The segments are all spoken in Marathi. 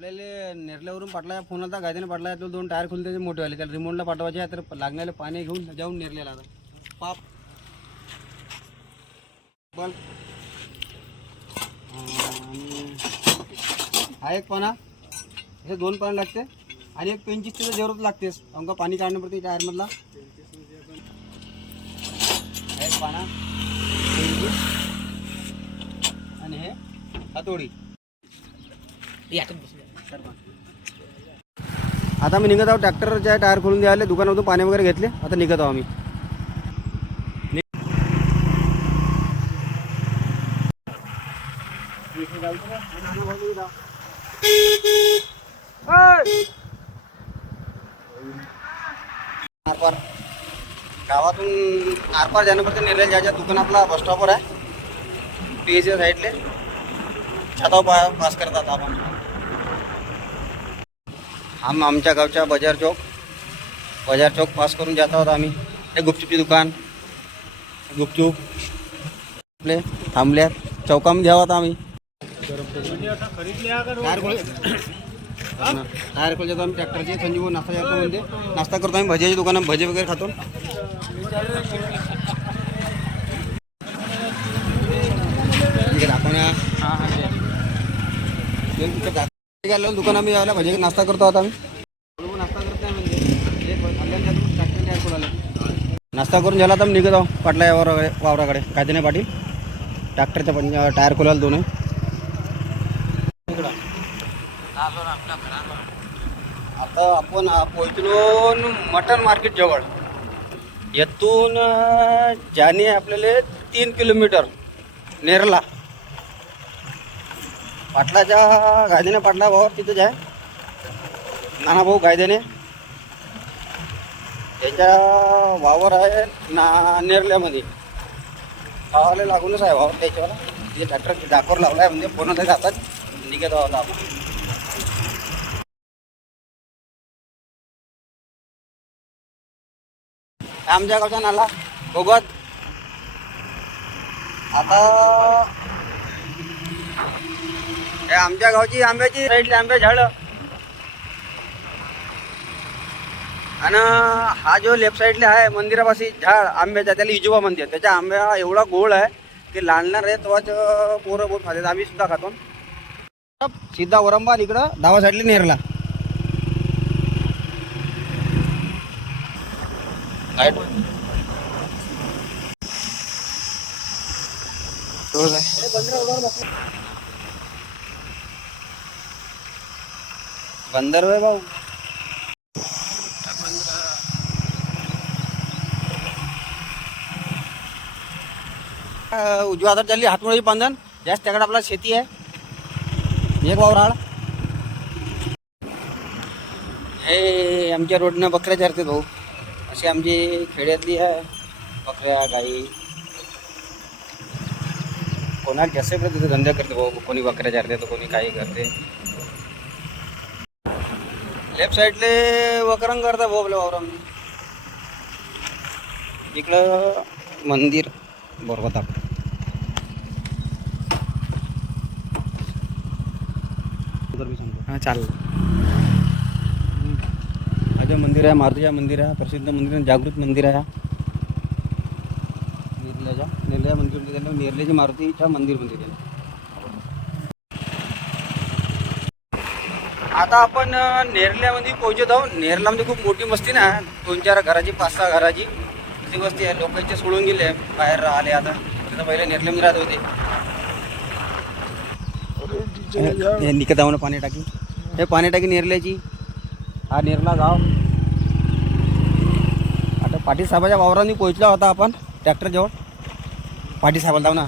आपल्याला नेरल्यावरून पाटला फोन आता गायद्याने पाटला तो दोन टायर खोलून त्याचे मोठे आले त्याला रिमोटला पाठवायचे आहे तर लागण्याला पाणी घेऊन जाऊन नेरलेला आता. पाप. बल. आणि हा एक पाना. हे दोन पानं लागते. आणि एक पेंचीस तिथं जरूरत लागतेच अंका पाणी काढणं पडते टायरमधला? एक पाना. आणि हे हातोडी. आता मी निघत आहोत ट्रॅक्टरच्या टायर खोलून द्यायला. दुकानामधून पाणी वगैरे घेतले. आता निघत आहोत आम्ही. आरपार. गावातून आरपार जाण्यापर्यंत नेले ज्याच्या दुकान आपला बस स्टॉपवर आहे पी एस साईडले छताव पा पास करतात आपण. आम आमच्या गावच्या बाजार चौक बाजार चौक पास करून जात आहोत आम्ही. हे गुपचूपची दुकान गुपचूप आपले थांबल्यात. घ्यावं आता आम्ही. टायर खोल. जातो आम्ही. ट्रॅक्टरचे संजीव नाश्ता जातो म्हणजे. नाश्ता करतो आम्ही. भज्याच्या दुकानात भजे वगैरे खातो. ठीक दाखव ना दुकान आम्ही यायला भजे नाश्ता करतो आता आम्ही. नाश्ता करत नाही म्हणजे? आले? नाश्ता करून झाला तर निघत आहोत पाटला या वावराकडे वावराकडे. काय ते नाही पाटील? ट्रॅक्टरच्या पण टायर खोलायला दोन आहे. आता आपण पोहोचलो मटन मार्केट जवळ. येथून अं, जाणे आपल्याला तीन किलोमीटर नेरला. पाटलाच्या गायदेने पाटला भाऊ तिथंच आहे नाना भाऊ गायदेने त्याच्या वावर आहे ना नेरल्यामध्ये. भावाला लागूनच आहे भाऊ त्याच्यावाला तिथे ट्रॅक्टर डाकोर लावला आहे म्हणजे पूर्ण जातात. निघत आहोत आपण. आमच्या गावचा नाला भोगत आता आमच्या गावची आंब्याची साईडली आंबे झाड. आणि हा जो लेफ्ट साईडला आहे मंदिरापाशी झाड आंब्याचा त्याला इजोबा म्हणते त्याच्या आंब्या एवढा गोड आहे की लहान आहे तेव्हाच पोरं बहुत खातात. आम्ही सुद्धा खातो. सीधा वरंबा इकडं डावा साईडला नेरला. लाइट बंदर होय भाऊ। उजव्या हातात चालली हातमुळी बांधण जास्त त्याकडे आपला शेती आहे. एक वावराळ हे आमच्या रोडनं बकऱ्या चरतात भाऊ. अशी आमची खेड्यातली आहे बकऱ्या गाई. कोणाला जास्त करते धंदा करते भाऊ. कोणी बकऱ्या चारते तर कोणी काही करते. लेफ्ट साईडले वकरंग करता भोपले आपल्या वावरामध्ये. इकडं मंदिर बरोबर आपलं हां चालेल. अजय मंदिर आहे मारुतीच्या मंदिर आहे प्रसिद्ध मंदिर आहे जागृत मंदिर आहे. नेरल्याच्या नेरल्या मंदिर त्याला नेरल्याच्या मारुतीच्या मंदिर मंदिर आहे आता आपण नेरल्यामध्ये पोहोचत आहोत. नेरलामध्ये म्हणजे खूप मोठी वस्ती ना. दोन चार घराची पाच सहा घराची ती वस्ती आहे. लोकांचे सोडून गेले बाहेर आले आता. तिथं पहिले नेरल्यामध्ये राहत होते. हे निकत आहो ना पाणी टाकी. हे पाणी टाकी नेरल्याची. हा नेरला गाव. आता पाटील साहेबाच्या वावरांनी पोहोचला होता आपण ट्रॅक्टर जवळ पाटील साहेबाला जाऊ ना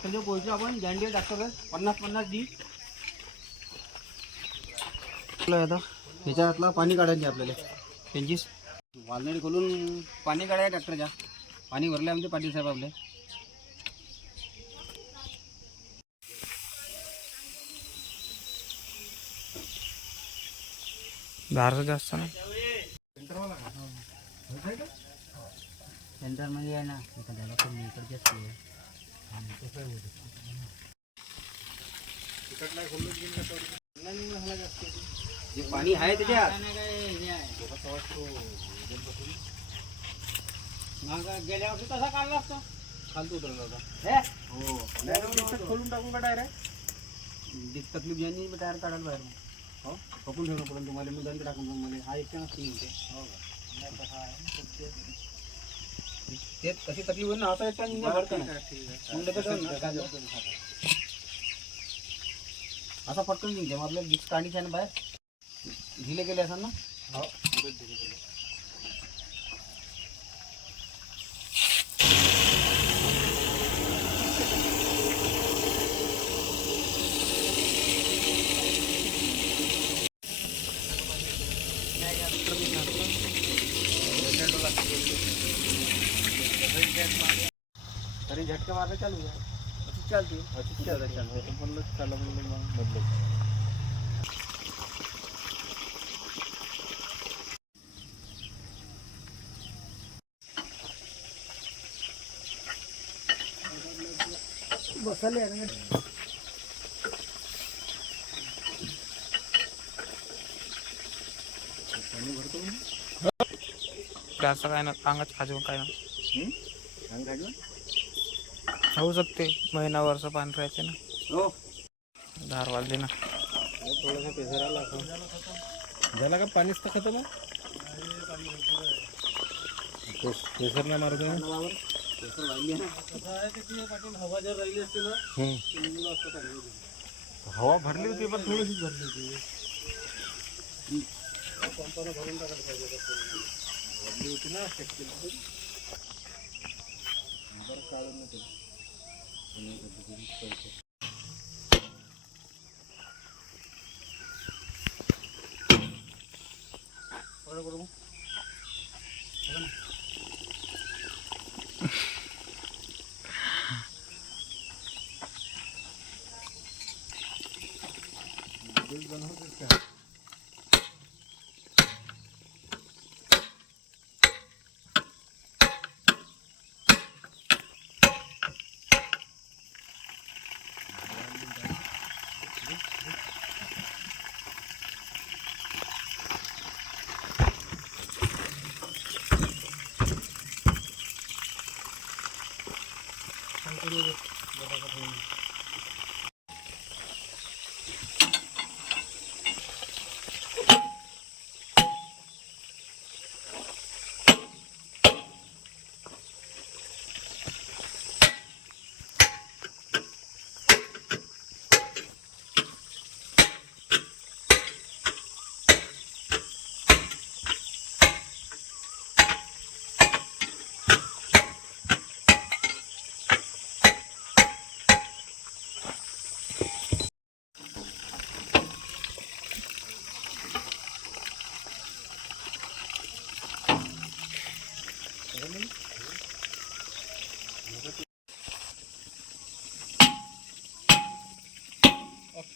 ट्रॅक्टर जवळ पोहोचलो आपण जॅन्डियर ट्रॅक्टर पन्नास पन्नास दी आता. ह्याच्यातला पाणी काढायचे आपल्याला. त्यांचीच वालनडी खोलून पाणी काढायचं ट्रॅक्टरच्या पाणी भरले आमचे पाटील साहेब आपले. दारू जास्त ना सेंटरमध्ये आहे ना. इकडे इकडचे जे पाणी आहे त्याच्यात. गेल्या वर्षी तसा काढला असतो. खालतो उतरला होता. हो? डायरेक्ट खोलून टाकून का डायरेक्ट तकलीफ यांनी मी टायर काढायला बाहेर. हो? पकडून तुम्हाला. मी दंड टाकून मला. हा एकट्या नसते म्हणते ते कशी तकलीफ होईल ना असं एकटा ना मग लगेच होईल ना. असा पटकन निघते मग आपल्याला गिफ्ट काढायची आहे ना बाहेर ढिले गेले असाल ना? हो. मारले चालू आहे अशीच चालते. अशीच चालते. म्हणलं मग बदलू बसले जास्त काय ना अंगात खाजून काय ना होऊ शकते. महिना वर्ष पाणी राहायचे ना. हो. धार वाजले ना. थोडासा प्रेशर आला झाला का पाणीच तर खतम आहे? प्रेशर नाही मारत आहे ना? प्रेशर वाढली आहे ना हवा भरली होती पण थोडीशी भरली होती. করব?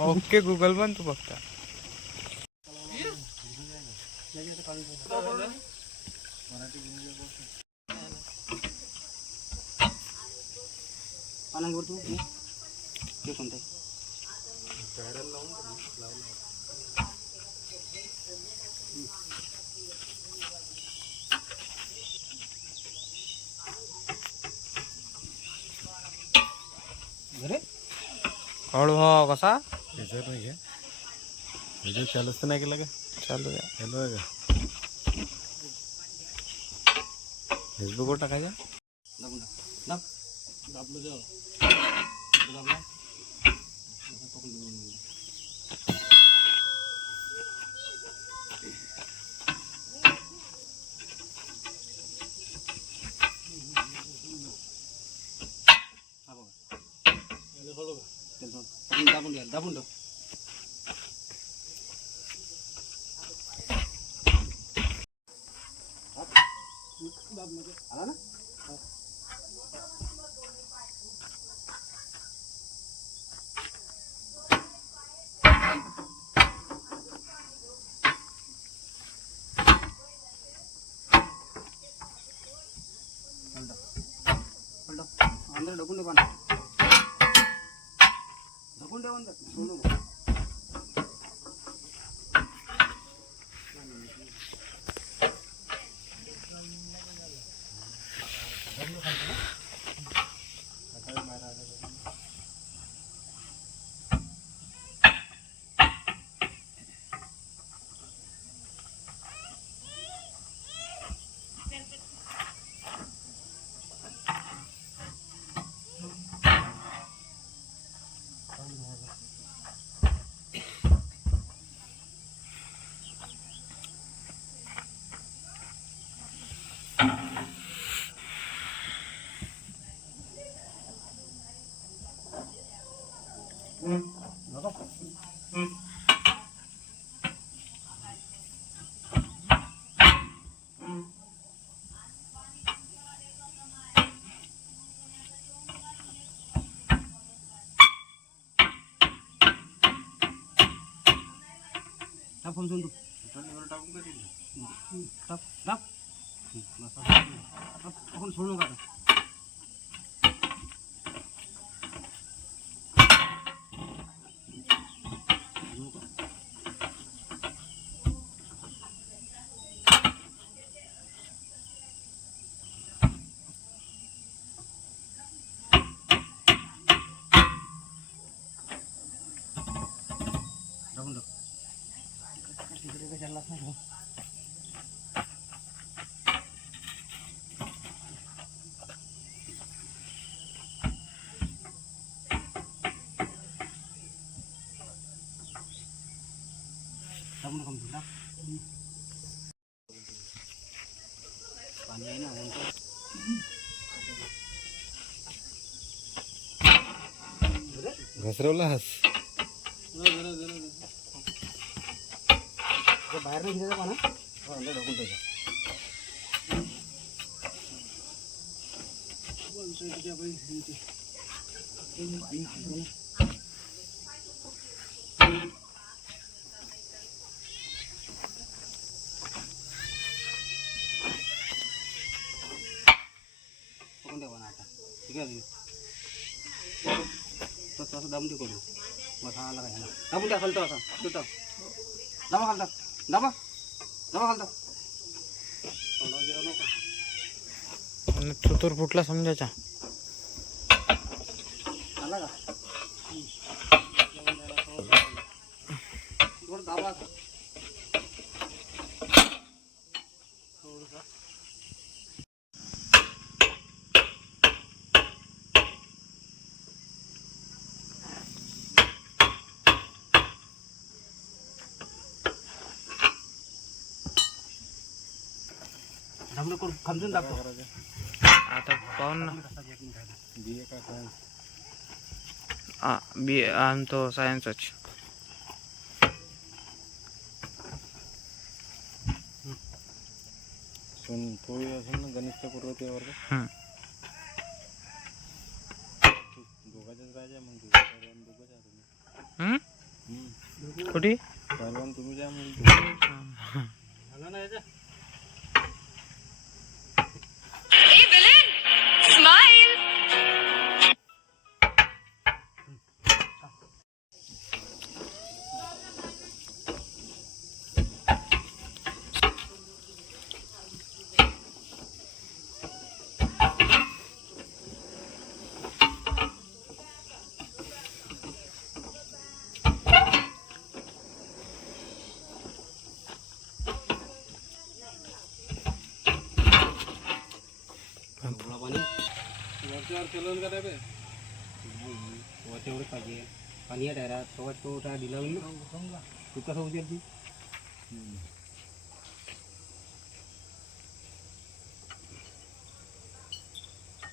ओके गुगल पण तू फक्त. पानांवर तू ते कोणतं घरे हळू हो कसा? त्याच्यावर नाही घ्या व्हिडिओ चालूच तर नाही केला का? चालू द्या चालू आहे का? फेसबुकवर टाकायचा? दाबून घ्या दाबून ठेव आला ना अंदर ढकून दे पाना ढकून ठेवा अंदर सोडू टाक फोन सोडून टाक टाक आपण सोडू नका आता. टाकून टाक. तिकडे काही चाललाच नाही का? टाकून टाक आमचं, टाक. पाणी आहे ना म्हणतो. घसरवला हस ते बाहेर नाही घ्यायचं पाना हो, अंदर ढकून ठेवायचं. पकडून ठेवा ना आता ठीक आहे तसं असं दाबून ते करू खालता. फुटला समजायचा आला का थोडं दाबा असं. करून खमजून आता पाहून ना. बिये का काय आ, बी आणतो सायन्सच सोन पोळी असेल ना गणेशच्या पूर्व ते वर्ग हम्म. दोघाच्याच राजा मग तू. कुठे? तुम्ही जा मग चलन पाहिजे पाणी या टायरात तेव्हा तो टायर दिला होईल ना तू कसं उचल ती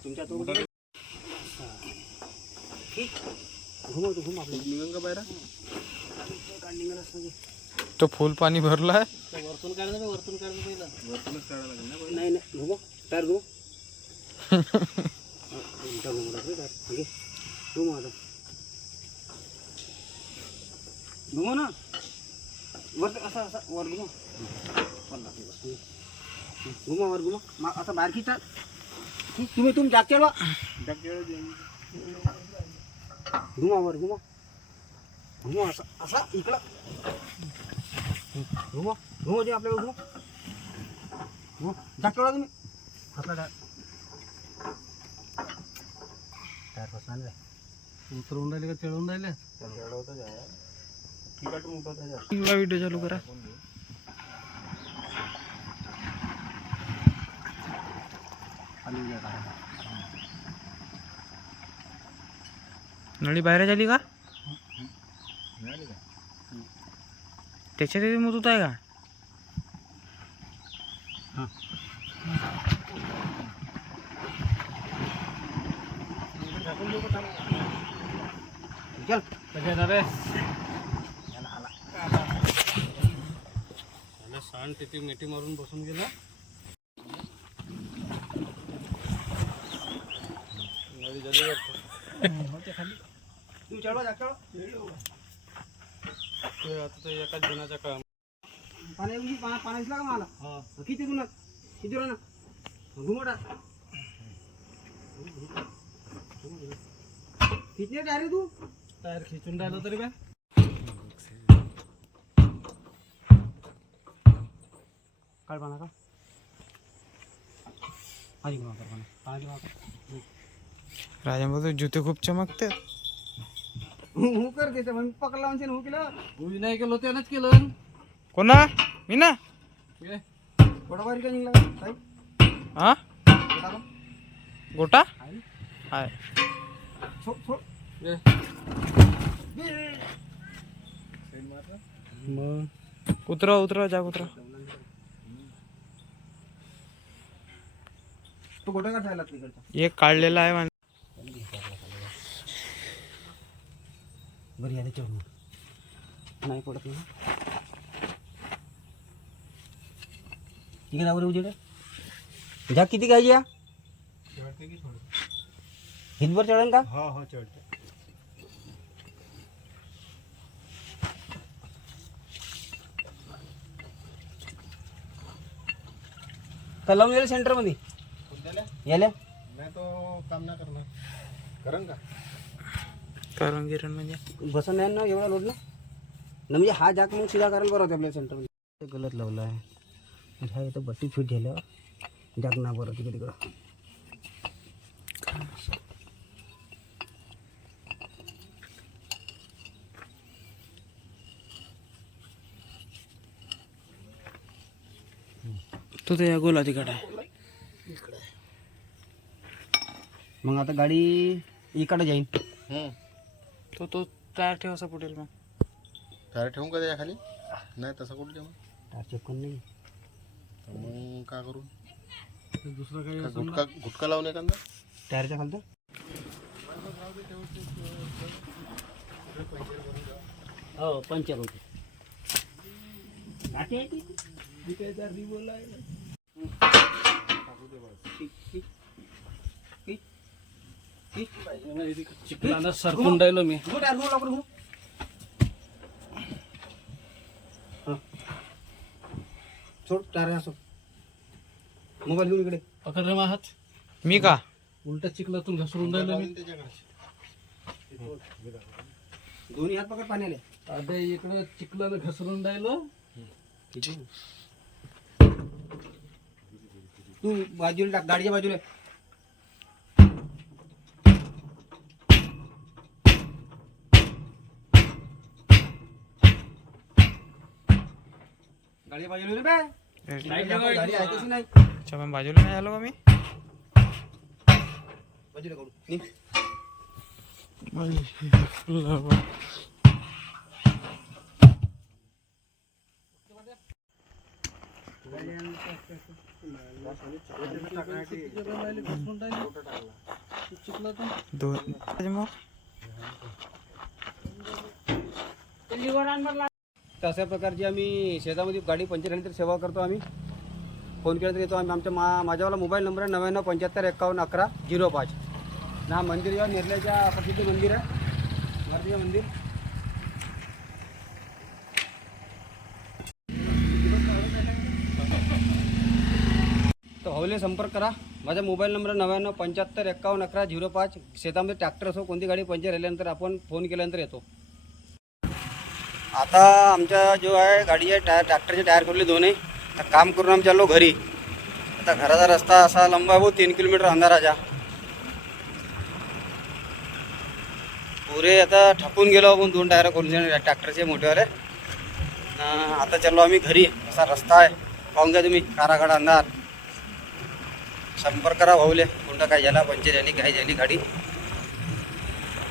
तुमच्या तो घुमव तू घुम आपलं निघन का बाहेर तो फुल पाणी भरला आहे वरतून काढायचं वरतून काढायचं पहिलं वरतूनच काढायला लागेल ना नाही नाही घुमव टायर घुमव उलटा घुमव टाकलं टायर घे घुमव आता घुमव ना वर असा असा वर घुमव घुमा वर घुमव मा- आता बाहेर खिचा तुम्ही तुम्ही जागच्या बा घुमा वर घुमा घुमा असा असा इकडं घुमा घुमा दे आपल्याला घुमा घुमा जागच्या तुम्ही आपला डाय टायर कसं आणलाय उतरवून राहिले का चढवून राहिले? व्हिडिओ चालू करा. नळी बाहेर झाली का? त्याच्यात ते मुतूत आहे का? चल. सांड तिथे मिठी मारून बसून गेला. आता ते एकाच जणाच्या काम पाणी येऊन पा पाणी दिसला का मला? हा. किती तुला किती ना घुमोटा. किती टायर तू? टायर खिचून राहिलं तरी काढ पाना का? आधी गुणा कर पाना. पाण्याची गुणा कर. राजामध्ये जुते खूप चमकते. हू कर देते मग पकडला हू केलं? उभी नाही केलं त्यानंच केलं. कोणा? मी ना? बारीक निघला. साहेब. हा? गोटा? हाय. मग उतरा उतरा जाग उतरा. तो गोटा एक काढलेला आहे बरी आले नाही पडत ना. ठीक आहे उजेड. जा किती घ्यायची या हितभर चढन का? हा हा चढते. तर लावून गेलं सेंटरमध्ये याल्या नाही तो काम ना करणार. करण का? करून गिरण म्हणजे. बसन नाही ना एवढा लोड ना. न म्हणजे हा जाक मग शिधा करायला बरं होतं आपल्या सेंटरमध्ये गलत लावलं आहे. ह्या इथं बट्टी फिट झाल्यावर जाग ना बरं तिकडे तिकडं. तू तर या गोला तिकड आहे. मग आता गाडी इकडे जाईन. तो तो टायर ठेव असा पुढेल मग. टायर ठेवून का खाली? नाही तसं कुठं ठेवून टायर चेक करून नाही तर मग का करू? दुसरं काही गुटका गुटका लावून एखादा टायरच्या खालतं हो पंचर होते चिखलानं सरकून राहिलो मी हा. सोड टायर असो मोबाईल घेऊन इकडे. पकड रे मा हात मी का? उलटा चिखलातून घसरून राहिलो मी. दोन्ही हात पकड पाण्याले. आता इकडं चिखलानं घसरून राहिलो. तू बाजूला टाक गाडीच्या बाजूला. गाडीच्या बाजूला रे बे. गाडी आहे कशी नाही. अच्छा मग बाजूला नाही आलो का मी? बाजूला काढू. तशा अशा प्रकारची आम्ही शेतामध्ये गाडी पंचर झाली तर सेवा करतो आम्ही. फोन केला तर येतो आम्ही. आमच्या मा माझ्यावाला मोबाईल नंबर आहे नव्याण्णव पंच्याहत्तर एकावन्न अकरा झिरो पाच. ना मंदिर जेव्हा नेरल्याच्या प्रसिद्ध मंदिर आहे. भारतीय मंदिर. हवले संपर्क करा. माझा मोबाईल नंबर नव्याण्णव पंच्याहत्तर एकावन्न अकरा झिरो पाच. शेतामध्ये ट्रॅक्टर असो कोणती गाडी पंचर आल्यानंतर आपण फोन केल्यानंतर येतो. आता आमच्या जो आहे गाडी आहे टायर ट्रॅक्टरचे टायर खोलले दोन्ही. तर काम करून आम्ही चाललो घरी. आता घराचा रस्ता असा लंबा आहे भाऊ तीन किलोमीटर अंधाराचा. पुरे आता ठपून गेलो आपण दोन टायर खोलून ट्रॅक्टरचे मोठेवाले. आता चाललो आम्ही घरी. असा रस्ता आहे. पाहून घ्या तुम्ही काराकडा अंधार. संपर्क करा भाऊले कोणता काय झाला पंचर यांनी काय झाली गाडी.